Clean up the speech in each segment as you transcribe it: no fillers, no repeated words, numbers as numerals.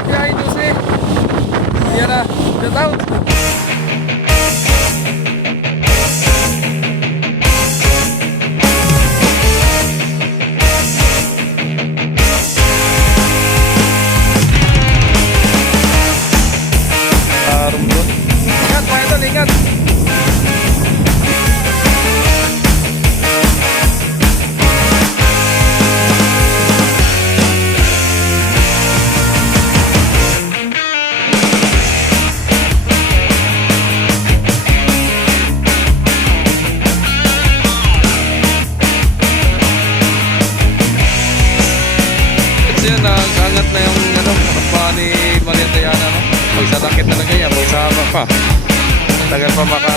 sa biyahe doon si Diana. Shout out. Rumbot. Ingat mga idol, ingat. Yan, nag-angat na yung pa ni Maria Diana, no? Pagsatakit talaga yan, magsama pa. Tagal pa maka...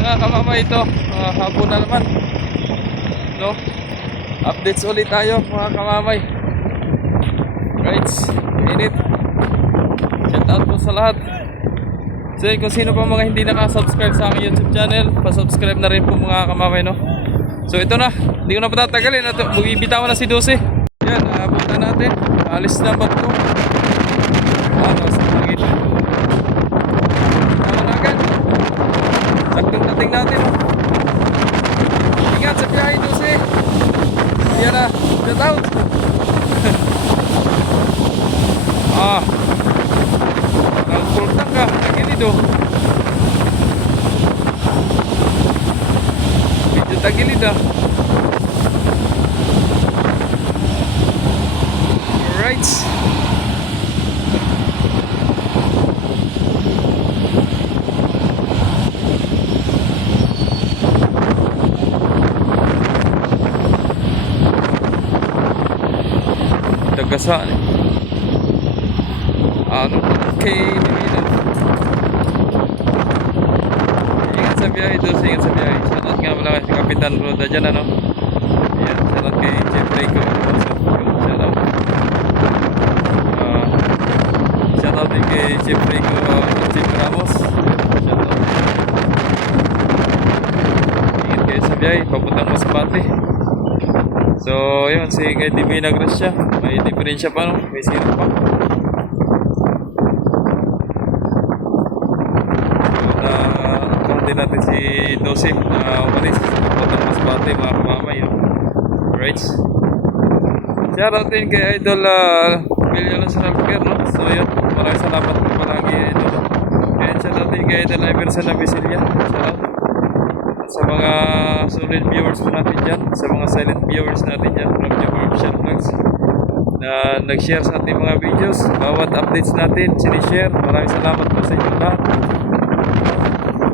Mga kamamay, ito hapon na naman, no? Updates ulit tayo mga kamamay. Right, init. Shout out po sa lahat. So kung sino pa mga hindi nakasubscribe sa aking YouTube channel, pasubscribe na rin po mga kamamay, no? So ito na, hindi ko na patatagalin. Bumibitawan na si Dose. Yan, punta natin. Alis na ba't ko? Sa hangin. Saktong dating natin, oh. Ingat sa biyahe doon si Diana. Shout out. Nagpultang ka, tagilid, oh. Medyo tagilid, ah. Alright. Tagasaan eh. Ano kay Divina. Ingat sa biyahe doon, ingat sa biyahe. Shoutout nga pala kay Kapitan Roda dyan, ano. Ayan, shoutout kay Jeffrey ko. Shoutout. Shoutout din kay Jeffrey ko, Jim Ramos. Shoutout. Ingat kayo sa biyahe, papuntang Masbate. So yun, si kay Divina Gracia, may diferensya pa, no? May sino pa. So din natin si Dose na umalis papuntang Masbate mga kamamay, no? Right. Shoutout din kay Idol Emilio Salper, no? So yun, maraming salamat po palagi, Idol. And shoutout din kay Idol Iverson na Bisilia. Shoutout sa mga solid viewers po natin dyan, sa mga silent viewers natin dyan from Jomar Official Vlogs na nag-share sa ating mga videos. Bawat updates natin sinishare. Maraming salamat po sa inyong lahat.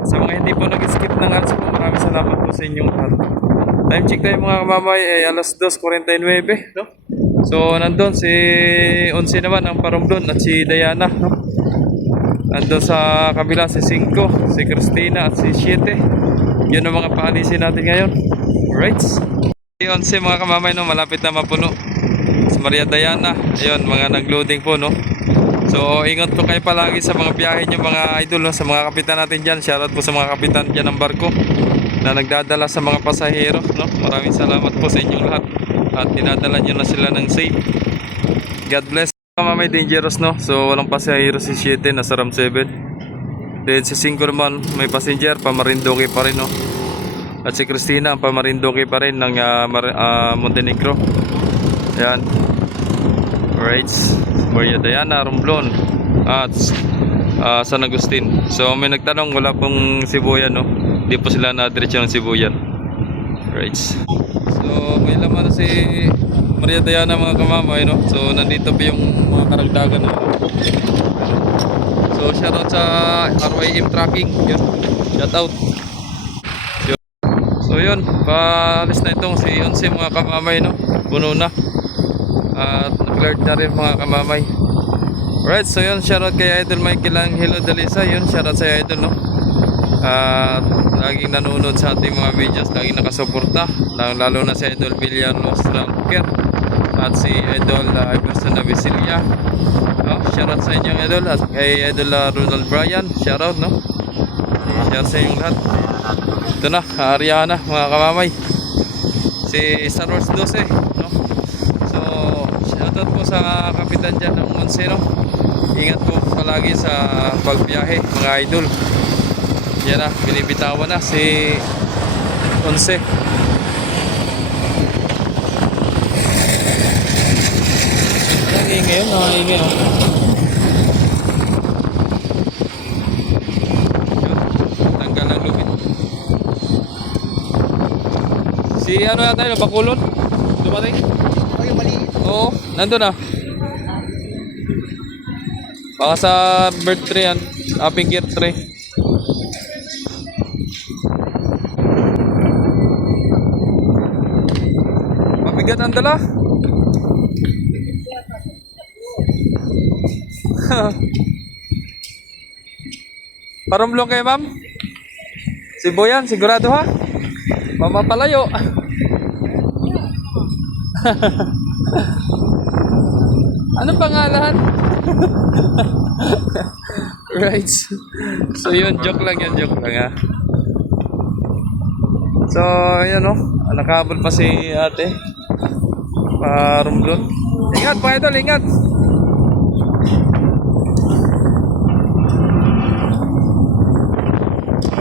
Sa mga hindi po nag-skip ng ads po, maraming salamat po sa inyong lahat. Time check tayo mga kamamay ay alas 2:49, no? So nandun si 11 naman ang Paromblon at si Diana, no? Nandun sa kabila si 5, si Christina at si 7. Yun ang mga paalisin natin ngayon. Alright. Yun si mga kamamay, no, malapit na mapuno. Si Maria Diana. Ayun, mga nag-loading po, no. So ingat po kayo palagi sa mga biyahe nyo mga idol, no, sa mga kapitan natin dyan. Shoutout po sa mga kapitan dyan ng barko na nagdadala sa mga pasahero, no. Maraming salamat po sa inyong lahat. At dinadala nyo na sila ng safe. God bless. Kamamay, dangerous, no. So walang pasahero si 7, nasa RAM 7. Then si 5 naman may passenger, Pamarindoque pa rin, no. At si Christina ang Pamarindoque pa rin ng Montenegro. Ayan. Alright. Maria Diana, Romblon at San Agustin. So may nagtanong, wala pong Sibuyan, no. Hindi po sila na diretso ng Sibuyan. Alright. So may laman na si Maria Diana mga kamamay, no? So nandito pa yung mga karagdagan na. So shoutout sa RYM Tracking, yun. Shoutout. Yun. So yun, paalis na itong si Onse mga kamamay, no? Puno na. At nag-alert na rin mga kamamay. Alright, so yun, shoutout kay Idol Michael Angelo Dalisa. Yun, shoutout sa Idol, no? At laging nanonood sa ating mga videos, laging nakasuporta, lalo na si Idol Villanos Ranker at si Idol Iverson Navicilia, no? Shoutout sa inyong Idol at kay Idol Ronald Bryan, shoutout, no? Shoutout sa inyong lahat. Ito na, Ariana mga kamamay, si Star Wars 12, no? So shoutout po sa kapitan dyan ng Monsero. Ingat po palagi sa pagbiyahe mga idol. Yan na, binibitawan na si Onse. Nangingi yun, nangingi yun. Tanggal ng lubid. Si ano yata yun, Bakulon? Dumating? Ay, maliit. Oo, nandun na. Baka sa birthday yan, happy gear 3. Mabigat ang dala. Parumblong kayo, ma'am? Si Boyan, sigurado ha? Mamapalayo. Anong pangalan? Right. So yun, joke lang ha. So, ayan o. Nakabol pa si ate. Parumblon. Ingat mga idol, ingat.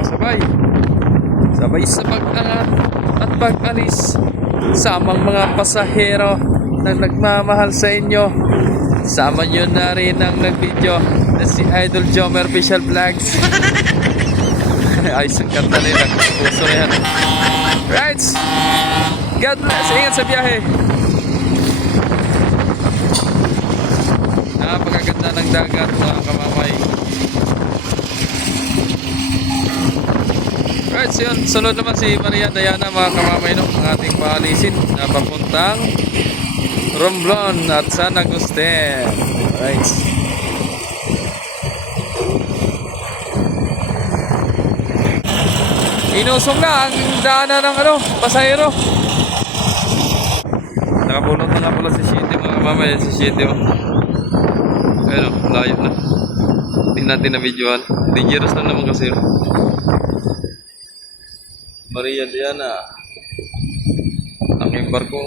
Sabay. Sabay sa pag-angat at pag-alis. Samang mga pasahero na nagmamahal sa inyo. Sama nyo na rin ang nag-video na si Idol Jomer Official Vlogs. Ayos ang kanta nila. Puso na yan. Right. God bless. Ingat sa biyahe. Napakaganda ng dagat mga kamamay. Right. So yun. Sunod naman si Maria Diana mga kamamay, no? Ang ating paalisin na papuntang Romblon at San Agustin. Right. Inusong na ang daanan ng pasahero. Nakapulot na nga pala si Shitty mga kamamay. Si Shitty oh. Ayun oh, layo na. Hindi natin na videoan. Dangerous na naman kasi. Maria Diana. Ang yung barko.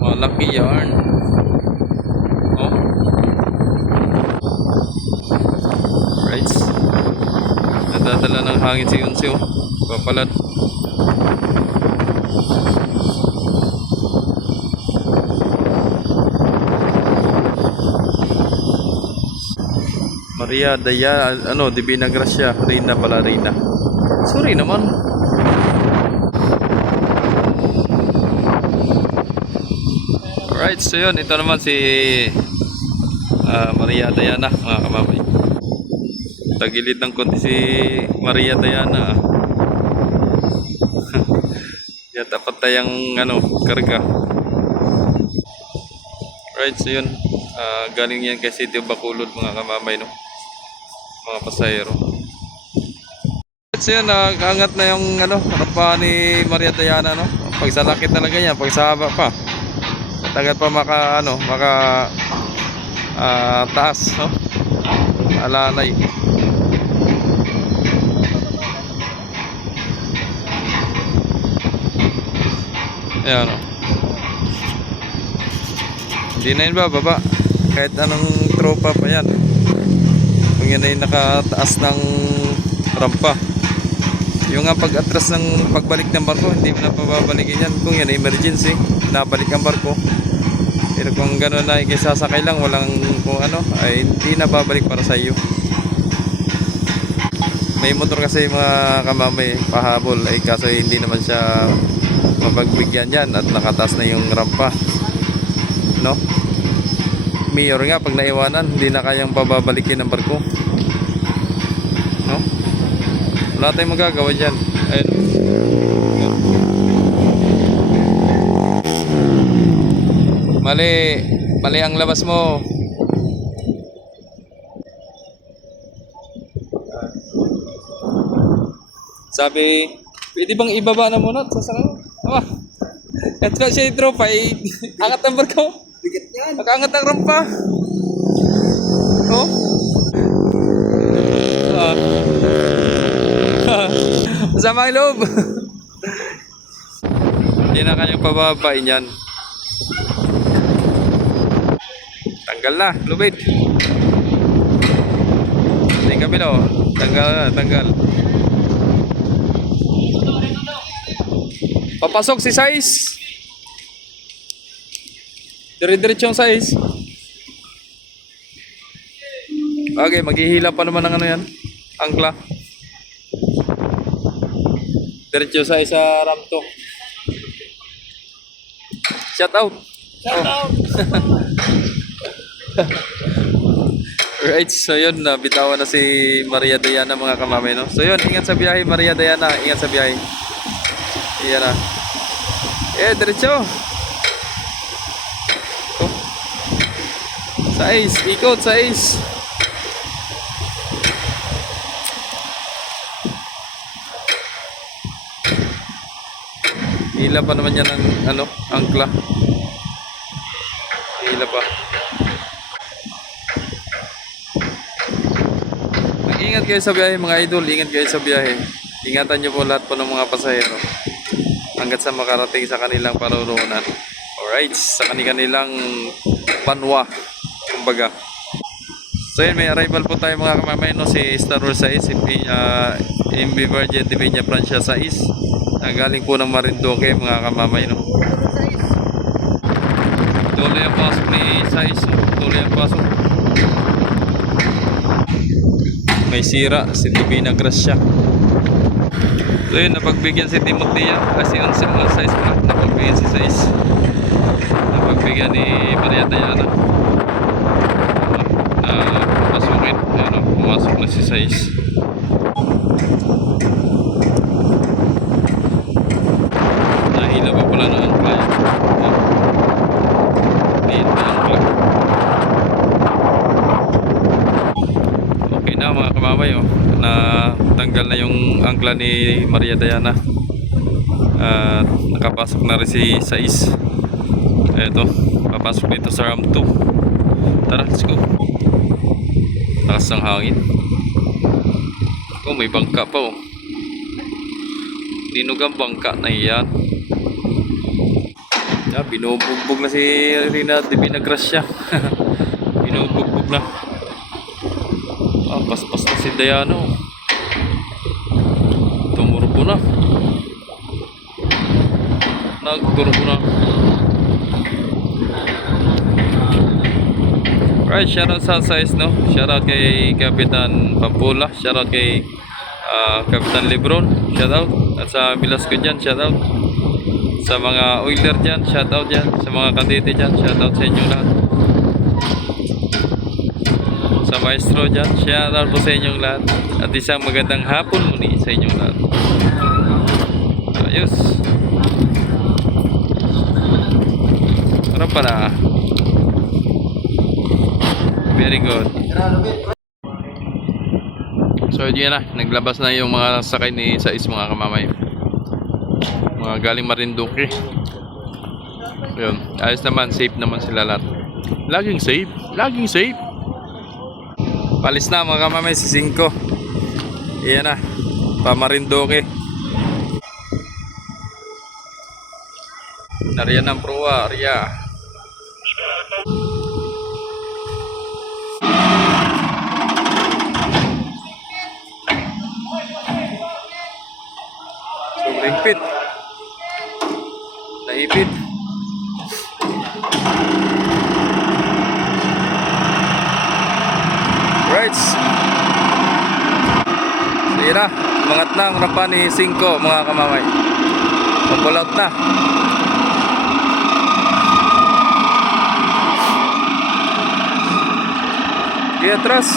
Malaki yarn. Oh. Right. Nadadala ng hangin si Yunsi oh. Papalat. Maria Diana, Divina Gracia, Rina pala, Rina. Sorry naman. Alright, so yun, ito naman si Maria Diana, mga kamamay. Tagilid ng konti si Maria Diana. Yan, tapat tayong karga. Alright, so yun. Galing yan kay City of Bacolod, mga kamamay, no? Mga pasahero. So yun, angat na yung rampa ni Maria Diana, no? Pagsalakit talaga yan, pagsaba pa. Tagal pa taas, no? Alalay. Ayan, no? Hindi na yun baba. Kahit anong tropa pa yan. Kung yan ay nakataas ng rampa. Yung nga pag-atras ng pagbalik ng barko, hindi mo na pababalikin yan. Kung yan ay emergency, nabalik ang barko. Pero kung gano'n na ikisasakay lang, walang ay hindi na babalik para sa iyo. May motor kasi mga kamamay pahabol ay kaso hindi naman siya mapagbigyan yan at nakataas na yung rampa, no? Mayor nga pag naiwanan hindi na kayang pababalikin ng barko, no? Wala tayong magagawa dyan. Ayun. Mali, mali ang labas mo. Sabi, pwede bang ibaba na muna sa sakal? Ah, at pa siya yung tropa, angat ang barko. Bigat yan. Nakaangat ang rampa. Oh. Ah. Masama ang loob. Hindi na kanyang pababain yan. Tanggal na, lubid. Tingnan kami no. Tanggal na, tanggal. Papasok si Sais. Dire-diretso yung Sais. Okay, maghihila pa naman ng ano yan. Angkla. Diretso Sais sa ramto. Shout out. Shout out. Right, so yun, bitawan na si Maria Diana mga kamamay, no? So yun, ingat sa biyahe Maria Diana, ingat sa biyahe. Iyan na. Diretso. Oh. Sais, ikot, Sais. Hila pa naman yan ang ano, angkla. Hila pa. Ingat kayo sa biyahe mga idol, ingat kayo sa biyahe. Ingatan nyo po lahat po ng mga pasahero hanggat sa makarating sa kanilang paruroonan. Alright, sa kanilang banwa, kumbaga. So yun, may arrival po tayo mga kamamay, no? Si Star Wars 6, MV Virgin de Peña Francia 6. Galing po ng Marinduque mga kamamay, no? Tuloy ang pasok ni Sais, tuloy ang pasok. May sira si Divina Gracia. So yun, napagbigyan si Timothy kasi yung size pa, napagbigyan si Sais. Napagbigyan ni Maria Diana na pasukin. Ayun, pumasok na si Sais. Nahila pa pala na ang client. Nahila pa ang client. Okay na mga kamamay, oh, na tanggal na yung angkla ni Maria Diana. Nakapasok na rin si Sais. Eto, papasok dito sa RAM 2. Tara, let's go. Lakas ng hangin. Oh, may bangka pa, oh. Dinugang bangka na iyan. Binubugbog na si Rina Divina Gracia. Binubugbog na. Paspas na si Diana. Tumurbo na. Nagturbo na. Right, shoutout sa Sais, no? Shoutout kay Kapitan Pampula. Shoutout kay Kapitan Lebron. Shoutout. At sa Velasco dyan, shoutout. Sa mga oiler dyan, shoutout dyan. Sa mga kadete dyan, shoutout sa inyong lahat. Sa maestro dyan, shoutout po sa inyong lahat. At isang magandang hapon muli sa inyong lahat. Ayos. Sarap pa na. Very good. So yun na, naglabas na yung mga sakay ni Sais mga kamamay. Mga galing Marinduque. Yun, ayos naman, safe naman sila lahat. Laging safe, laging safe. Palis na mga kamamay, si 5. Iyan na, pa Marinduque. Nariyan ang proa, Arya. Naipit. Naipit. Right. So Yan na, umangat na ang rampa ni 5 mga kamamay. Pull out na. Okay, atras.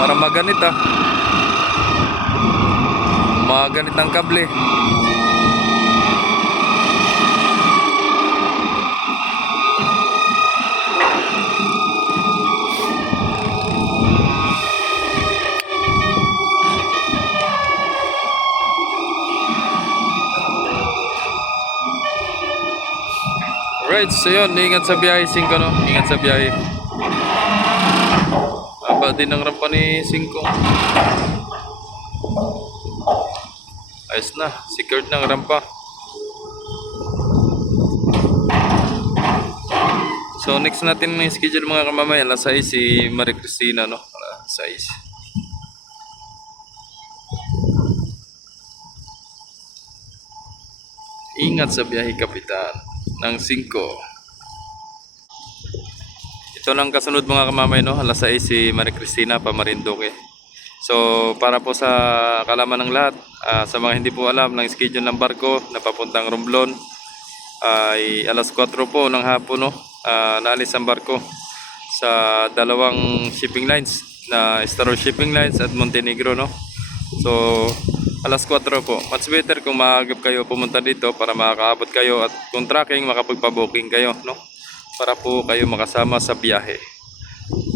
Para maganit ah. Maganit ang kable. Right, so yun, ingat sa biyahe 5 no, ingat sa biyahe. Aba din ang rampa ni 5. Ayos na, secured na ang rampa. So next natin may schedule mga kamamay, alas 6 si Marie Cristina no, alas 6. Ingat sa biyahe kapitan ng 5. Ito lang kasunod mga kamamay no, alas 6 si Marie Cristina pa Marinduque. So para po sa kalaman ng lahat, sa mga hindi po alam ng schedule ng barko na papuntang Romblon, ay alas 4 po ng hapon no, naalis ang barko sa dalawang shipping lines na Star Shipping Lines at Montenegro no. So alas 4 po. Much better kung maagap kayo pumunta dito para makakaabot kayo, at kung tracking makapagpa-booking kayo no, para po kayo makasama sa biyahe.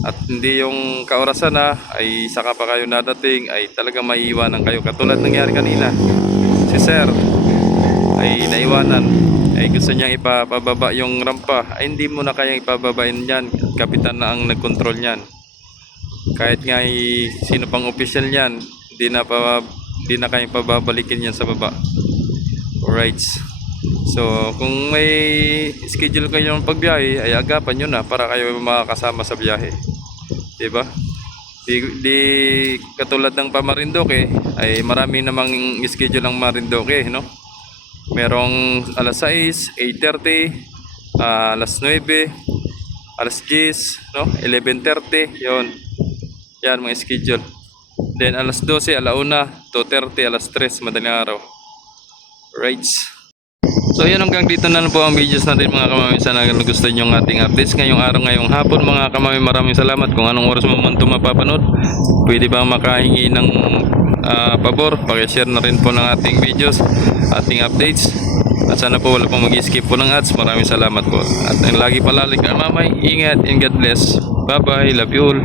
At hindi yung kaorasan na ay saka pa kayo nadating ay talagang maiiwanan kayo, katulad nangyari kanina. Si Sir ay naiwanan, ay gusto niyang ipababa yung rampa, ay hindi mo na kayang ipababain yan. Kapitan na ang nagkontrol niyan. Kahit nga sino pang official niyan, hindi na kayang pababalikin yan sa baba. Alright. So kung may schedule kayo ng pagbiyahe ay agapan nyo na para kayo makakasama sa biyahe, diba? Di katulad ng Marinduque ay marami namang schedule ng Marinduque no? Merong alas 6, 8:30, alas 9, alas 10 no? 11:30 yon. Yan mga schedule. Then alas 12, alauna, 2:30, alas 3 madaling araw. Right. So yun, hanggang dito na lang po ang videos natin mga kamami. Sana gusto nyo ng ating updates ngayong araw, ngayong hapon mga kamami. Maraming salamat. Kung anong oras mo man ito mapapanood, pwede bang makahingi ng pabor, pakishare na rin po ng ating videos, ating updates. At sana po wala pong mag-skip po ng ads. Maraming salamat po. At ang lagi palalig kamamay, ingat and God bless. Bye bye, love you all.